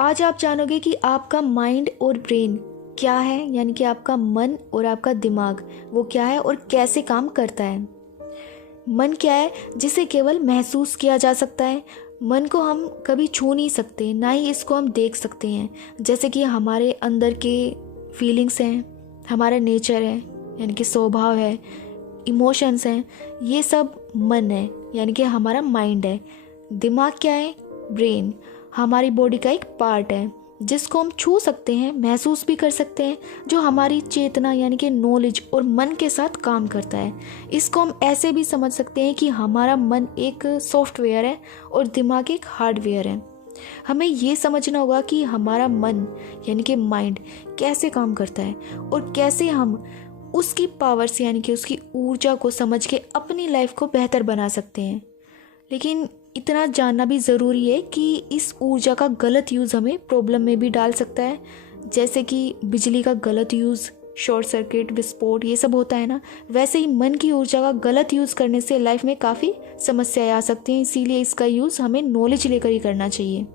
आज आप जानोगे कि आपका माइंड और ब्रेन क्या है, यानी कि आपका मन और आपका दिमाग वो क्या है और कैसे काम करता है। मन क्या है जिसे केवल महसूस किया जा सकता है। मन को हम कभी छू नहीं सकते, ना ही इसको हम देख सकते हैं। जैसे कि हमारे अंदर के फीलिंग्स हैं, हमारा नेचर है यानी कि स्वभाव है, इमोशंस हैं, ये सब मन है यानी कि हमारा माइंड है। दिमाग क्या है? ब्रेन हमारी बॉडी का एक पार्ट है जिसको हम छू सकते हैं, महसूस भी कर सकते हैं, जो हमारी चेतना यानी कि नॉलेज और मन के साथ काम करता है। इसको हम ऐसे भी समझ सकते हैं कि हमारा मन एक सॉफ्टवेयर है और दिमाग एक हार्डवेयर है। हमें ये समझना होगा कि हमारा मन यानी कि माइंड कैसे काम करता है और कैसे हम उसकी पावर से यानी कि उसकी ऊर्जा को समझ के अपनी लाइफ को बेहतर बना सकते हैं। लेकिन इतना जानना भी ज़रूरी है कि इस ऊर्जा का गलत यूज़ हमें प्रॉब्लम में भी डाल सकता है। जैसे कि बिजली का गलत यूज़, शॉर्ट सर्किट, विस्फोट, ये सब होता है ना, वैसे ही मन की ऊर्जा का गलत यूज़ करने से लाइफ में काफ़ी समस्याएं आ सकती हैं। इसीलिए इसका यूज़ हमें नॉलेज लेकर ही करना चाहिए।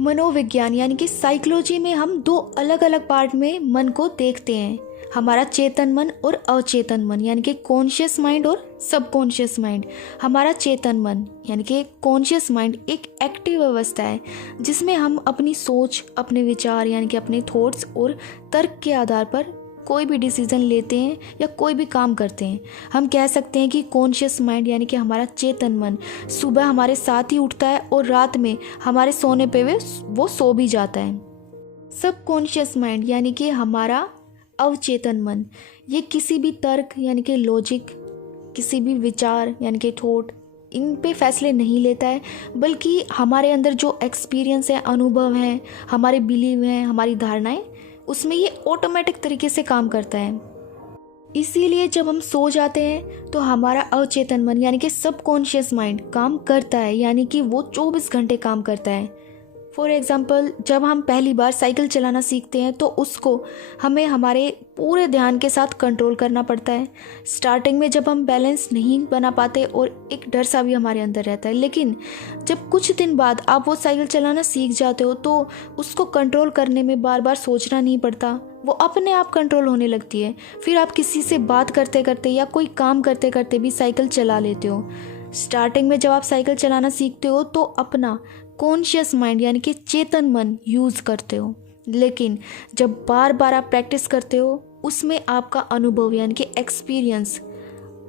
मनोविज्ञान यानी कि साइकोलॉजी में हम दो अलग अलग पार्ट में मन को देखते हैं, हमारा चेतन मन और अचेतन मन यानी कि कॉन्शियस माइंड और सबकॉन्शियस माइंड। हमारा चेतन मन यानी कि कॉन्शियस माइंड एक एक्टिव अवस्था है जिसमें हम अपनी सोच, अपने विचार यानी कि अपने थॉट्स और तर्क के आधार पर कोई भी डिसीजन लेते हैं या कोई भी काम करते हैं। हम कह सकते हैं कि कॉन्शियस माइंड यानी कि हमारा चेतन मन सुबह हमारे साथ ही उठता है और रात में हमारे सोने पे वो सो भी जाता है। सबकॉन्शियस माइंड यानी कि हमारा अवचेतन मन, ये किसी भी तर्क यानी कि लॉजिक, किसी भी विचार यानी कि थॉट, इन पे फैसले नहीं लेता है, बल्कि हमारे अंदर जो एक्सपीरियंस है, अनुभव है, हमारे बिलीव हैं, हमारी धारणाएं, उसमें ये ऑटोमेटिक तरीके से काम करता है। इसीलिए जब हम सो जाते हैं तो हमारा अवचेतन मन यानी कि सबकॉन्शियस माइंड काम करता है, यानी कि वो 24 घंटे काम करता है। फॉर एग्ज़ाम्पल, जब हम पहली बार साइकिल चलाना सीखते हैं तो उसको हमें हमारे पूरे ध्यान के साथ कंट्रोल करना पड़ता है। स्टार्टिंग में जब हम बैलेंस नहीं बना पाते और एक डर सा भी हमारे अंदर रहता है, लेकिन जब कुछ दिन बाद आप वो साइकिल चलाना सीख जाते हो तो उसको कंट्रोल करने में बार बार सोचना नहीं पड़ता, वो अपने आप कंट्रोल होने लगती है। फिर आप किसी से बात करते करते या कोई काम करते करते भी साइकिल चला लेते हो। स्टार्टिंग में जब आप साइकिल चलाना सीखते हो तो अपना कॉन्शियस माइंड यानी कि चेतन मन यूज़ करते हो, लेकिन जब बार बार आप प्रैक्टिस करते हो उसमें आपका अनुभव यानी कि एक्सपीरियंस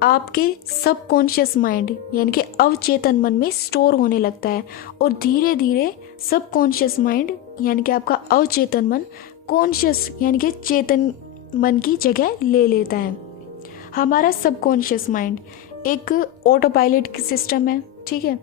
आपके सबकॉन्शियस माइंड यानी कि अवचेतन मन में स्टोर होने लगता है और धीरे धीरे सबकॉन्शियस माइंड यानी कि आपका अवचेतन मन कॉन्शियस यानी कि चेतन मन की जगह ले लेता है। हमारा सबकॉन्शियस माइंड एक ऑटो पायलट सिस्टम है, ठीक है,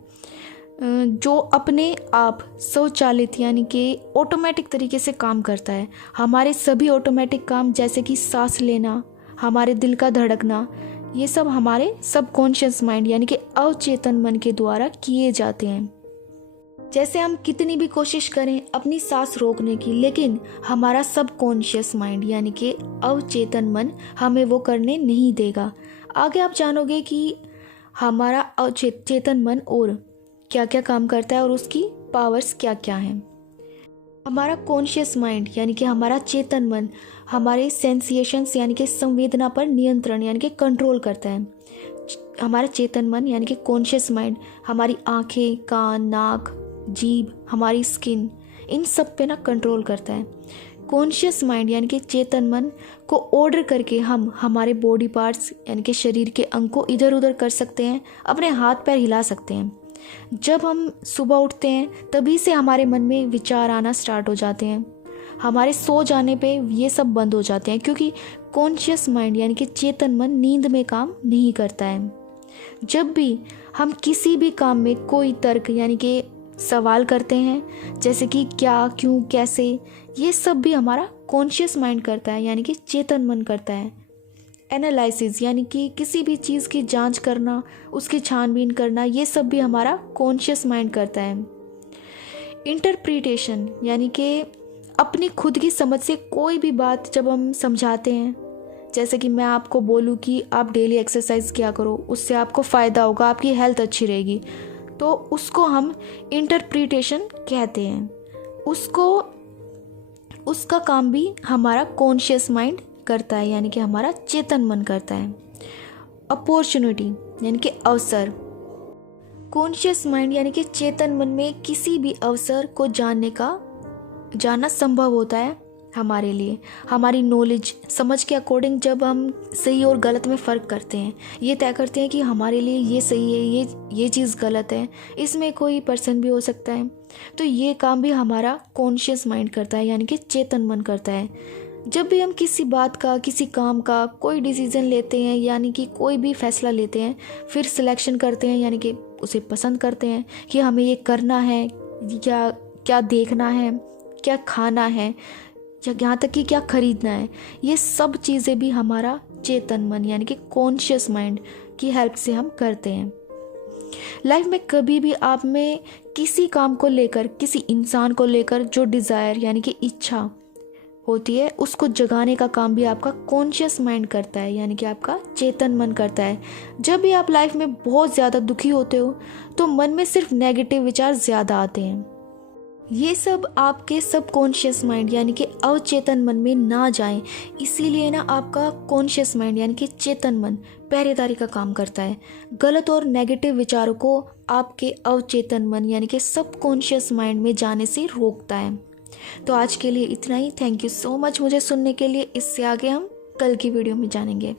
जो अपने आप स्वचालित यानी कि ऑटोमेटिक तरीके से काम करता है। हमारे सभी ऑटोमेटिक काम जैसे कि सांस लेना, हमारे दिल का धड़कना, ये सब हमारे सबकॉन्शियस माइंड यानी कि अवचेतन मन के द्वारा किए जाते हैं। जैसे हम कितनी भी कोशिश करें अपनी सांस रोकने की, लेकिन हमारा सबकॉन्शियस माइंड यानी कि अवचेतन मन हमें वो करने नहीं देगा। आगे आप जानोगे कि हमारा अवचेतन मन और क्या क्या काम करता है और उसकी पावर्स क्या क्या हैं। हमारा कॉन्शियस माइंड यानी कि हमारा चेतन मन हमारे सेंसेशंस यानी कि संवेदना पर नियंत्रण यानी कि कंट्रोल करता है। हमारा चेतन मन यानी कि कॉन्शियस माइंड हमारी आँखें, कान, नाक, जीभ, हमारी स्किन, इन सब पे ना कंट्रोल करता है। कॉन्शियस माइंड यानी कि चेतन मन को ऑर्डर करके हम हमारे बॉडी पार्ट्स यानी कि शरीर के अंग को इधर उधर कर सकते हैं, अपने हाथ पैर हिला सकते हैं। जब हम सुबह उठते हैं तभी से हमारे मन में विचार आना स्टार्ट हो जाते हैं। हमारे सो जाने पे ये सब बंद हो जाते हैं, क्योंकि कॉन्शियस माइंड यानी कि चेतन मन नींद में काम नहीं करता है। जब भी हम किसी भी काम में कोई तर्क यानी कि सवाल करते हैं, जैसे कि क्या, क्यों, कैसे, ये सब भी हमारा कॉन्शियस माइंड करता है यानी कि चेतन मन करता है। एनालिसिस यानी कि किसी भी चीज़ की जांच करना, उसकी छानबीन करना, ये सब भी हमारा कॉन्शियस माइंड करता है। इंटरप्रिटेशन यानी कि अपनी खुद की समझ से कोई भी बात जब हम समझाते हैं, जैसे कि मैं आपको बोलूँ कि आप डेली एक्सरसाइज किया करो, उससे आपको फ़ायदा होगा, आपकी हेल्थ अच्छी रहेगी, तो उसको हम इंटरप्रिटेशन कहते हैं। उसको उसका काम भी हमारा कॉन्शियस माइंड करता है, यानी कि हमारा चेतन मन करता है। अपॉर्चुनिटी यानी कि अवसर। कॉन्शियस माइंड यानी कि चेतन मन में किसी भी अवसर को जानना संभव होता है हमारे लिए। हमारी नॉलेज समझ के अकॉर्डिंग जब हम सही और गलत में फ़र्क करते हैं, ये तय करते हैं कि हमारे लिए ये सही है, ये चीज़ गलत है, इसमें कोई पर्सन भी हो सकता है, तो ये काम भी हमारा कॉन्शियस माइंड करता है, यानी कि चेतन मन करता है। जब भी हम किसी बात का, किसी काम का कोई डिसीज़न लेते हैं, यानी कि कोई भी फैसला लेते हैं, फिर सिलेक्शन करते हैं, यानी कि उसे पसंद करते हैं कि हमें ये करना है या क्या देखना है, क्या खाना है, या यहाँ तक कि क्या खरीदना है, ये सब चीज़ें भी हमारा चेतन मन यानी कि कॉन्शियस माइंड की हेल्प से हम करते हैं। लाइफ में कभी भी आप में किसी काम को लेकर, किसी इंसान को लेकर जो डिज़ायर यानी कि इच्छा होती है, उसको जगाने का काम भी आपका कॉन्शियस माइंड करता है, यानी कि आपका चेतन मन करता है। जब भी आप लाइफ में बहुत ज़्यादा दुखी होते हो तो मन में सिर्फ नेगेटिव विचार ज़्यादा आते हैं। ये सब आपके सबकॉन्शियस माइंड यानी कि अवचेतन मन में ना जाएं, इसीलिए ना आपका कॉन्शियस माइंड यानी कि चेतन मन पहरेदारी का काम करता है। गलत और नेगेटिव विचारों को आपके अवचेतन मन यानी कि सबकॉन्शियस माइंड में जाने से रोकता है। तो आज के लिए इतना ही। थैंक यू सो मच मुझे सुनने के लिए। इससे आगे हम कल की वीडियो में जानेंगे।